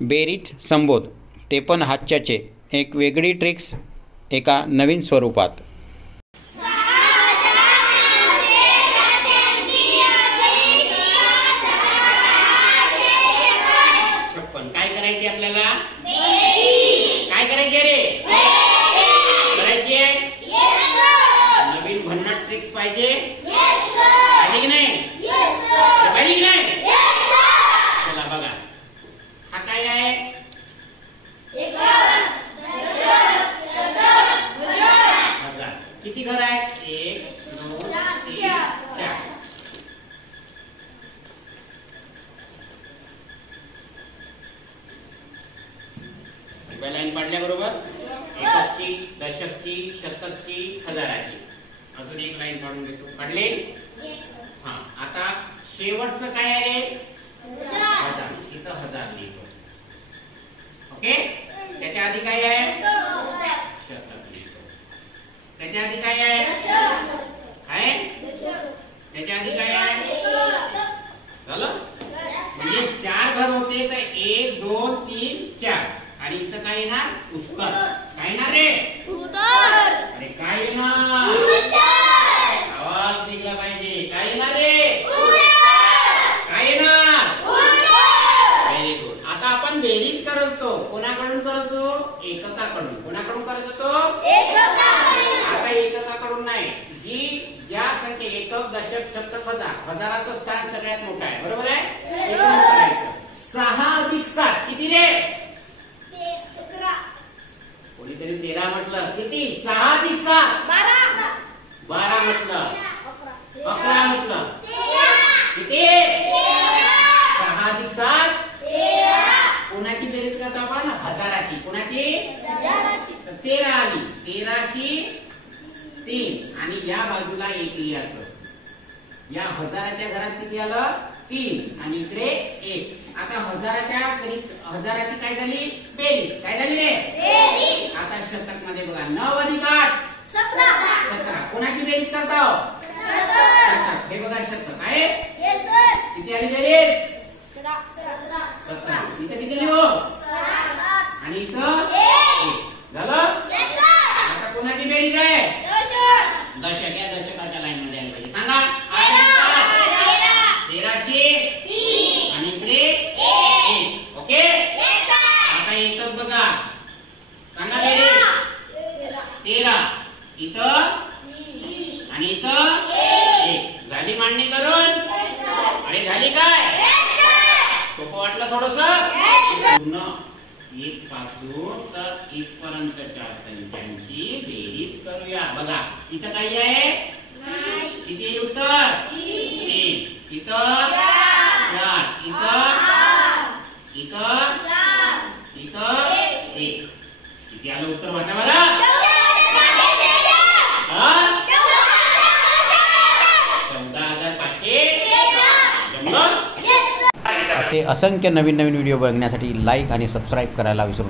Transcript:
बेरीज संबोध ते पण हास्याचे एक वेगळी ट्रिक्स एका नवीन स्वरूपात। काय करायचे आपल्याला? काय करायचे रे? करायचे नवीन भन्नाट ट्रिक्स पाहिजे पाहिजे की नाही? पाहिजे की नाही? चला बघा, हा काय आहे? किती घर आहेत? 1 2 3 4। लाईन पाडल्याबरोबर एककची, दशकची, शतकची, हजाराची अजून एक लाईन पाडून घेतो। काढले? हा, आता शेवटचं काय आहे रे? हजार। इथं हजार लिहितो। ओके, त्याच्या आधी काय आहे? शतक लिहितो। त्याच्या आधी काय आहे? काय? त्याच्या आधी काय आहे? झालं? म्हणजे 4 घर होते तर 1 2 3 4 आणि इथं काय येणार? उत्तर। काय येणार रे? उत्तर। अरे काय येणार? आवाज निघला पाहिजे। काय येणार रे? काय येणार? Very good. आता आपण बेरीज करतो। कोणाकडून करतो? एककाकडून। कोणाकडून करत होतो? आता एककाकडून नाही, जी ज्या संख्या एकक, दशक, शतक, हजार, हजाराचं स्थान सगळ्यात मोठं आहे, बरोबर आहे? 6 अधिक 7 किती रे? कोणीतरी 13 म्हटलं। किती? 6 अधिक 7 12 म्हटलं। 11 म्हटलं। किती? 6 अधिक 7 कोणाची बेरीज करतो आपण? हजाराची। कोणाची? 13 आली। 13शी 3 आणि या बाजूला 1 लिहायचं। या हजाराच्या घरात किती आलं? 3 आणि इकडे 1। आता हजाराची काय झाली? बेरीज। काय झाली रे? बेरीज। आता शतक मध्ये बघा, 9 अधिक 8 17। कोणाची बेरीज करतो? शतक। हे बघा शतक आहे। किती आली बेरीज? 17। इथं किती लिहू? आणि इथं 1 झालं। आता कोणाची बेरीज आहे? दशक। या दशकाच्या लाईन मध्ये आली पाहिजे। सांगा। 13शी 3 आणि इकडे 1। ओके, आता एकक बघा। सांगा बेरीज। 13 इथं आणि इथं 1 झाली। मांडणी करून अरे झाली काय? सोपं वाटलं थोडंसं? पूर्ण 1 पासून तर 1 पर्यंतच्या संख्यांची बेरीज करूया। बघा इथं काही आहे? किती येईल उत्तर? 3। इथं 4, इथं 1। किती आलं उत्तर? वाटा बरं। 14,500। जमलं? असे असंख्य नवीन व्हिडिओ बघण्यासाठी लाईक आणि सबस्क्राईब करायला विसरू नका।